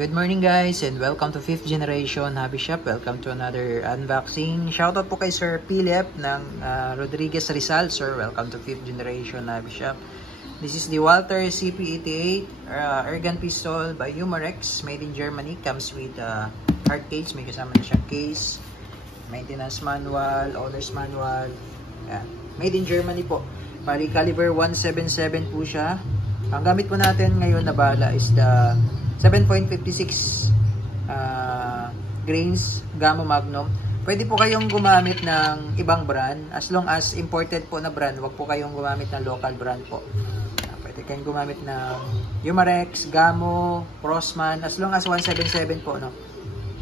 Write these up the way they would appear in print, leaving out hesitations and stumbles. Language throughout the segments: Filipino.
Good morning guys and welcome to 5th generation hobby shop. Welcome to another unboxing. Shoutout po kay Sir Philip ng Rodriguez Rizal. Sir, welcome to 5th generation hobby shop. This is the Walther CP88 Ergan pistol by Umarex, made in Germany. Comes with hard case, may kasama na siyang case, maintenance manual, owner's manual. Yan. Made in Germany po. Bali caliber 177 po siya. Ang gamit po natin ngayon na bala is the 7.56 grains Gamma Magnum. Pwede po kayong gumamit ng ibang brand as long as imported po na brand. Huwag po kayong gumamit ng local brand po. Pwede kayong gumamit ng Umarex, Gamo, Crossman, as long as 177 po, no?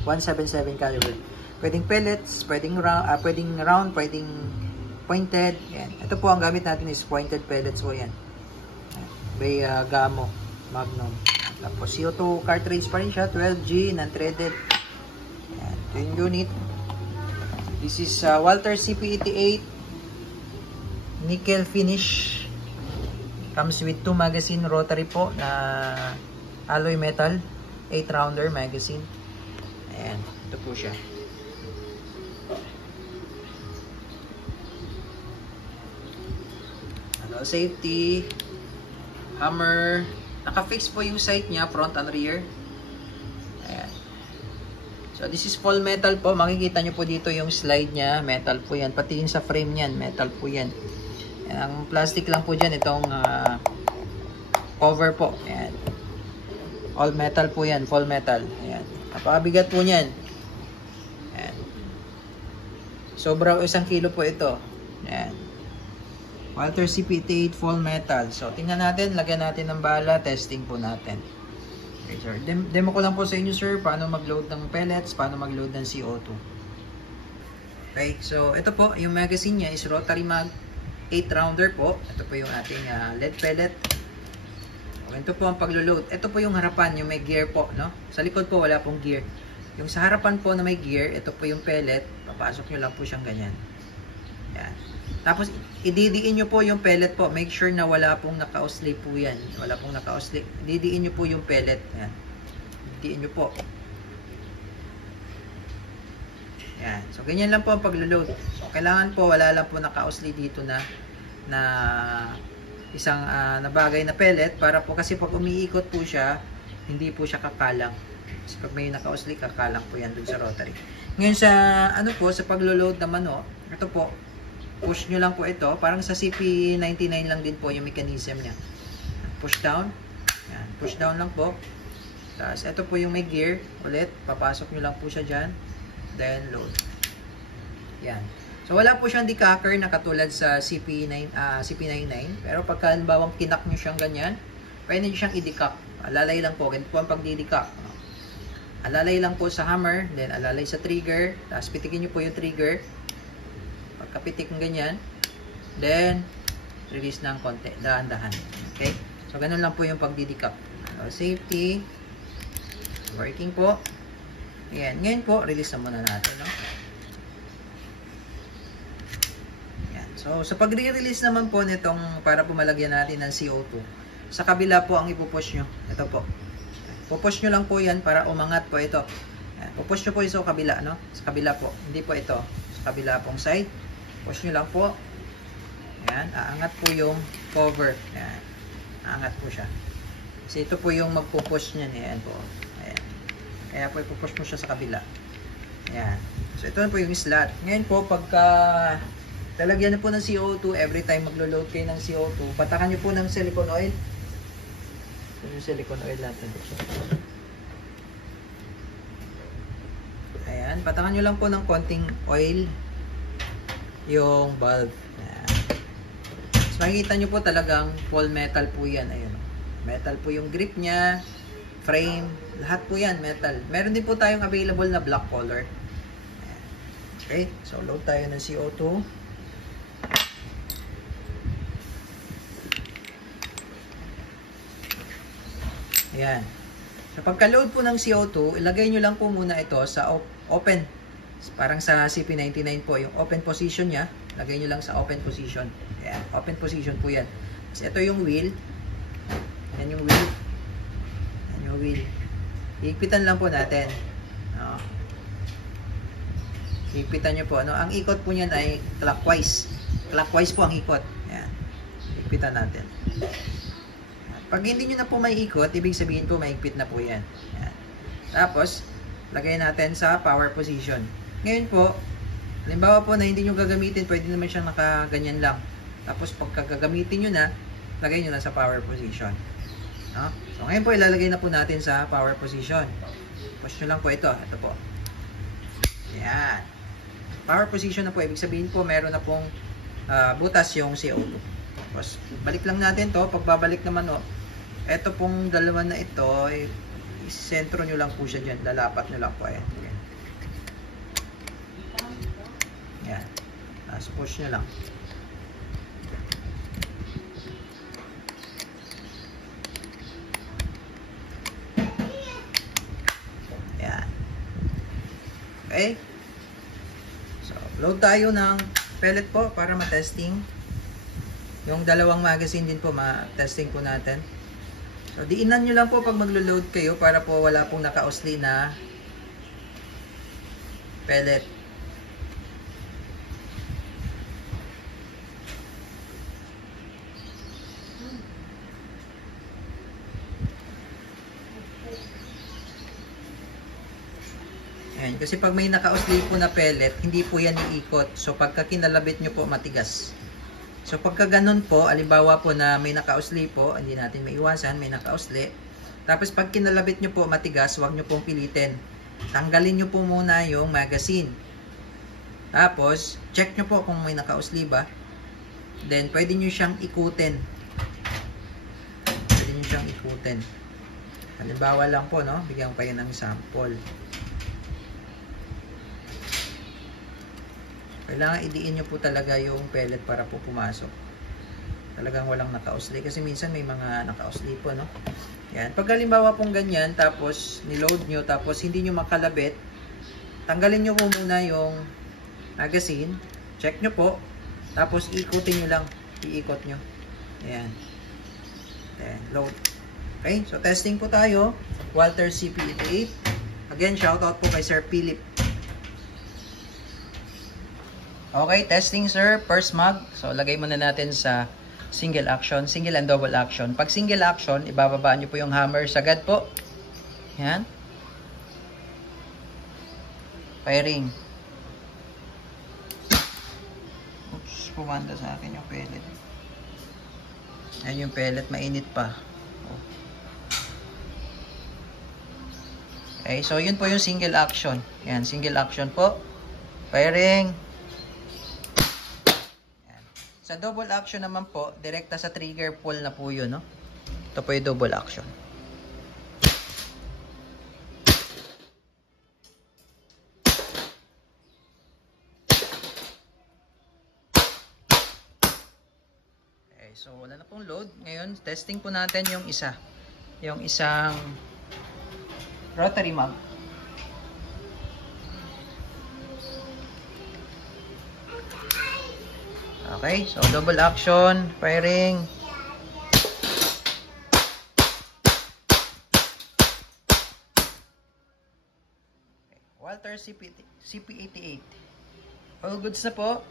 177 caliber. Pwedeng pellets, pwedeng round, pwedeng pointed. Yan. Ito po ang gamit natin is pointed pellets po yan. By Gamo Magnum. Tapos CO2 cartridge pa rin siya, 12G, non-threaded. Yan, ito yung unit. This is Walther CP88 nickel finish. Comes with 2 magazine rotary po na alloy metal, 8 rounder magazine. Ayan, ito po siya. Hello, safety, hammer. Naka-fix po yung sight niya, front and rear. Ayan. So, this is full metal po. Makikita nyo po dito yung slide niya. Metal po yan. Pati yung sa frame niyan, metal po yan. Ayan. Ang plastic lang po dyan, itong cover po. Ayan. All metal po yan, full metal. Ayan. Napakabigat po niyan. Ayan. Sobrang 1 kilo po ito. Ayan. Walther CP88 full metal. So, tingnan natin, lagyan natin ng bala, testing po natin. Okay, sir. Demo ko lang po sa inyo, sir, paano mag-load ng pellets, paano mag-load ng CO2. Okay, so ito po, yung magazine niya is rotary mag 8 rounder po. Ito po yung ating lead pellet. Okay, ito po ang paglo-load. Ito po yung harapan, yung may gear po, no? Sa likod po, wala pong gear. Yung sa harapan po na may gear, ito po yung pellet. Papasok nyo lang po siyang ganyan. Yan. Tapos, ididiin nyo po yung pellet po. Make sure na wala pong naka-oscillate po yan. Wala pong naka-oscillate. Ididiin nyo po yung pellet. Yan. Ididiin nyo po. Yan. So, ganyan lang po ang paglo-load. So, kailangan po, wala lang po naka-oscillate dito na isang na bagay na pellet. Para po, kasi pag umiikot po siya, hindi po siya kakalang. Kasi pag may naka-oscillate, kakalang po yan dun sa rotary. Ngayon sa, sa paglo-load naman, ito po, push nyo lang po ito. Parang sa CP99 lang din po yung mechanism niya. Push down. Yan. Push down lang po. Tapos ito po yung may gear. Ulit. Papasok nyo lang po siya dyan. Then load. Yan. So wala po siyang decocker na katulad sa CP99. Pero pagka bawang kinak nyo siyang ganyan, pwede nyo siyang i-decock. Alalay lang po. Ganito po ang pag-decock. Alalay lang po sa hammer. Then alalay sa trigger. Tapos pitikin nyo po yung trigger. Pagkapitik ng ganyan, then release ng konti, dahan-dahan. Okay? So, ganun lang po yung pagdidikap. Safety, working po. Ayan. Ngayon po, release na muna natin. No? Ayan. So, sa pag-release naman po nitong para pumalagyan natin ng CO2, sa kabila po ang ipupush nyo. Ito po. Pupush nyo lang po yan para umangat po ito. Ayan. Pupush nyo po ito sa kabila. No? Sa kabila po. Hindi po ito. Sa kabila pong side. Push nyo lang po. Ayan. Aangat po yung cover. Ayan. Aangat po siya. Kasi ito po yung magpupush niyan. Ayan po. Ayan. Kaya po ipupush mo siya sa kabila. Ayan. So ito po yung slot. Ngayon po pagka talagyan na po ng CO2, every time maglo-load kayo ng CO2, patakan nyo po ng silicone oil. Ito yung silicone oil natin. Ayan. Patakan nyo lang po ng konting oil yung valve. Ayan. So, makikita nyo po talagang full metal po yan. Ayun. Metal po yung grip niya, frame, lahat po yan metal. Meron din po tayong available na black color. Ayan. Okay, so load tayo ng CO2. Ayan. So pagka-load po ng CO2, ilagay nyo lang po muna ito sa open. Parang sa CP99 po, yung open position niya, lagay nyo lang sa open position. Ayan, open position po yan. Kasi ito yung wheel. Yan yung wheel. Yan yung wheel. Higpitan lang po natin. No? Higpitan nyo po. Ano? Ang ikot po niyan ay clockwise. Clockwise po ang ikot. Yan. Higpitan natin. Pag hindi nyo na po may ikot, ibig sabihin po maigpit na po yan. Yan. Tapos, lagay natin sa power position. Ngayon po, halimbawa po na hindi nyo gagamitin, pwede naman siyang nakaganyan lang. Tapos, pagka gagamitin nyo na, lagay nyo na sa power position. No? So, ngayon po, ilalagay na po natin sa power position. Push nyo lang po ito. Ito po. Yan. Power position na po. Ibig sabihin po, meron na pong butas yung CO2. Tapos, balik lang natin to. Pagbabalik naman, ito pong dalawa na ito, isentro nyo lang po siya dyan. Lalapat nyo lang po. Ayan. Yan. Tapos, push nyo lang. Yan. Okay. So, load tayo ng pellet po para ma-testing. Yung dalawang magazine din po, ma-testing po natin. So, diinan nyo lang po pag maglo-load kayo para po wala pong naka-usli na pellet. Ayan, kasi pag may naka-usli po na pellet, hindi po yan iikot. So, pagka kinalabit nyo po, matigas. So, pagka ganun po, alimbawa po na may nakausli po, hindi natin maiwasan, may nakausli. Tapos, pag kinalabit nyo po matigas, huwag nyo pong pilitin. Tanggalin nyo po muna yung magazine. Tapos, check nyo po kung may nakausli ba. Then, pwede nyo siyang ikutin. Pwede nyo siyang ikutin. Halimbawa lang po, no? Bigyan ko kayo ng sample. Kailangan idiin nyo po talaga yung pellet para po pumasok. Talagang walang nakausli. Kasi minsan may mga nakausli po, no? Yan. Pag halimbawa pong ganyan, tapos niload nyo, tapos hindi nyo makalabit, tanggalin nyo po muna yung magazine. Check nyo po. Tapos ikutin nyo lang. Iikot nyo. Ayan. Ayan. Load. Okay. So, testing po tayo. Walter CP88. Again, shoutout po kay Sir Philip. Okay, testing sir, first mag. So, lagay muna natin sa single action, single and double action. Pag single action, ibababaan nyo po yung hammer sagad po. Yan. Firing. Oops, pumanda sa akin yung pellet. Yan yung pellet, mainit pa. Okay, so yun po yung single action. Yan, single action po. Firing. Sa double action naman po, direkta sa trigger pull na po yun, no? Ito po yung double action. Okay, so wala na pong load. Ngayon, testing po natin yung isa. Yung isang rotary mag. Okay, so double action, firing. Okay, Walter CP88. All goods na po.